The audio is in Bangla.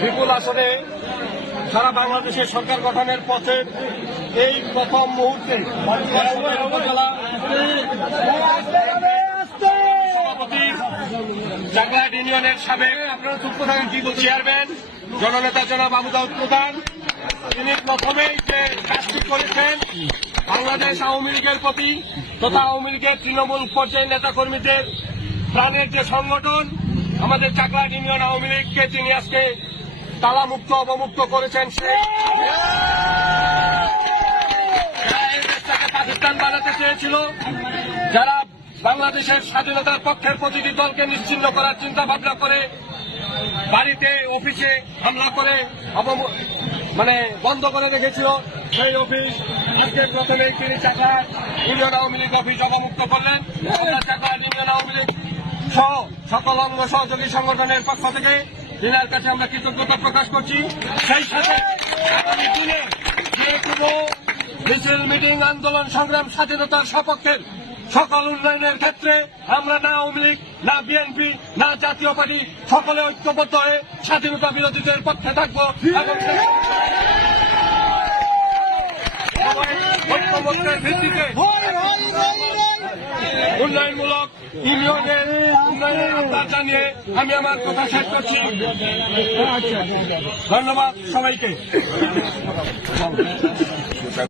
বিপুল আসনে সারা বাংলাদেশের সরকার গঠনের পথে এই প্রথম মুহূর্তে উপজেলা সভাপতি চাকলাট ইউনিয়নের সাবেক চেয়ারম্যান জননেতা জনাব আবু দাউদ প্রধান, তিনি প্রথমেই যে কাজটি করেছেন বাংলাদেশ আওয়ামী লীগের প্রতি তথা আওয়ামী লীগের তৃণমূল পর্যায়ের নেতাকর্মীদের প্রাণের যে সংগঠন আমাদের চাকলাট ইউনিয়ন আওয়ামী লীগকে তিনি আজকে তালামুক্ত অবমুক্ত করেছেন। সেই দেশটাকে পাকিস্তান বানাতে চেয়েছিল, যারা বাংলাদেশের স্বাধীনতার পক্ষের প্রতিটি দলকে নিশ্চিহ্ন করার চিন্তা ভাবনা করে বাড়িতে অফিসে হামলা করে বন্ধ করে রেখেছিল, সেই অফিস আজকে প্রথমেই তিনি চাকলাট ইউনিয়ন আওয়ামী লীগ অফিস অবমুক্ত করলেন। চাকলাট ইউনিয়ন আওয়ামী লীগ সহ সকল অঙ্গ সহযোগী সংগঠনের পক্ষ থেকে দিনের কাছে আমরা কৃতজ্ঞতা প্রকাশ করছি। সেই সাথে আগামী দিনে যে কোনো মিছিল, মিটিং, আন্দোলন, সংগ্রাম, স্বাধীনতার সপক্ষের সকল উন্নয়নের ক্ষেত্রে আমরা না আওয়ামী লীগ, না বিএনপি, না জাতীয় পার্টি সকলে ঐক্যবদ্ধ হয়ে স্বাধীনতা বিরোধীদের পক্ষে থাকব এবং ঐক্যবদ্ধের ভিত্তিতে উন্নয়নমূলক ইউনিয়নের উন্নয়নের আহ্বান জানিয়ে আমি আমার কথা শেষ করছি। ধন্যবাদ সবাইকে।